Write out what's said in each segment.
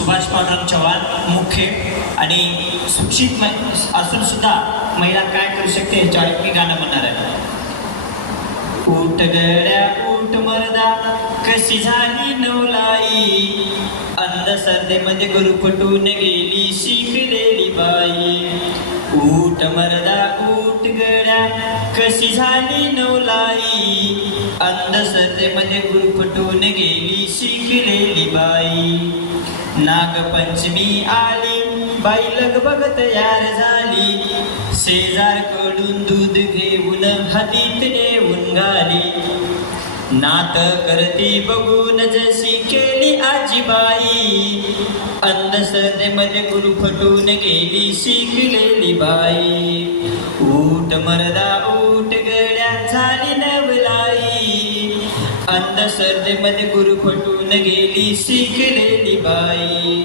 सुभाष पांडुरंग चव्हाण मुख्य आणि सुशिक्षित असून सुद्धा महिला काय करू शकते ह्याच्यावर मी गाणं म्हणणार आहे. ऊट गड्या ऊट मर्दा कशी झाली नवलाई, अंधश्रद्धेमध्ये गुरु पटून गेली शिकलेली बाई. ऊट मर्दा ऊट गड्या कशी झाली नवलाई, अंधश्रद्धेमध्ये गुरु पटून गेली शिकलेली बाई. नागपंचमी आली बाई लगबग तयार झाली, शेजारकडून दूध घेऊन हातीत नेऊन घाली. नात करती बघून जशी केली आजीबाई, अंधश्रद्धेमध्ये गुरु फटून गेली शिकलेली बाई. ऊट मर्दा ऊट गड्या झाली नवलाई, अंधश्रद्धेमध्ये गुरु फटून गेली शिकलेली बाई.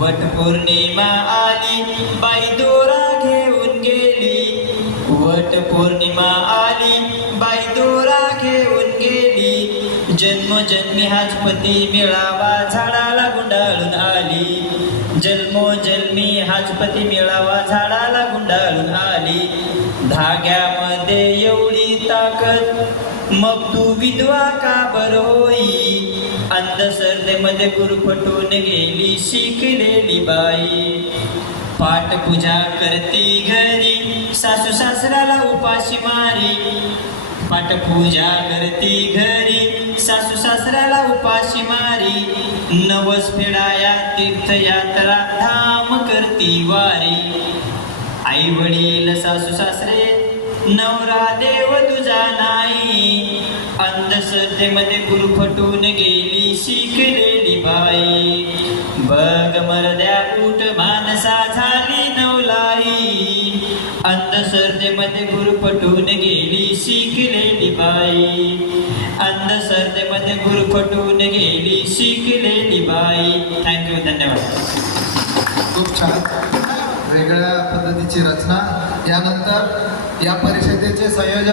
वटपौर्णिमा आली बाई दोरा घेऊन गेली, वटपौर्णिमा आली बाई दोरा घेऊन गेली. जन्मोजन्मी हाच पती मिळावा झाडाला गुंडाळून आली, जन्मोजन्मी हाच पती मिळावा झाडाला गुंडाळून आली. धाग्यामध्ये एवढी ताकद मग तू विधवा का बरं होई, अंधश्रद्धेमध्ये गुरु पटून गेली शिकलेली बाई. पाठपूजा करती घरी सासू सासऱ्याला उपाशी मारी, पाठपूजा करती घरी सासू सासऱ्याला उपाशी मारी. नवस फेडाया तीर्थयात्रा धाम करती वारी. आई वडील सासू सासरे नवरा देव तुझा नाही, अंधश्रद्धेमध्ये गुरु फटून गेली शिकलेली बाई. बघ मर्द्या ऊट माणसा झाली नवलाई, अंधश्रद्धेमध्ये गुरु फटून गेली शिकलेली बाई. अंधश्रद्धेमध्ये गुरु फटून गेली शिकलेली बाई. थँक्यू, धन्यवाद. खूप छान वेगळ्या पद्धतीची रचना. यानंतर या परिषदेचे संयोजक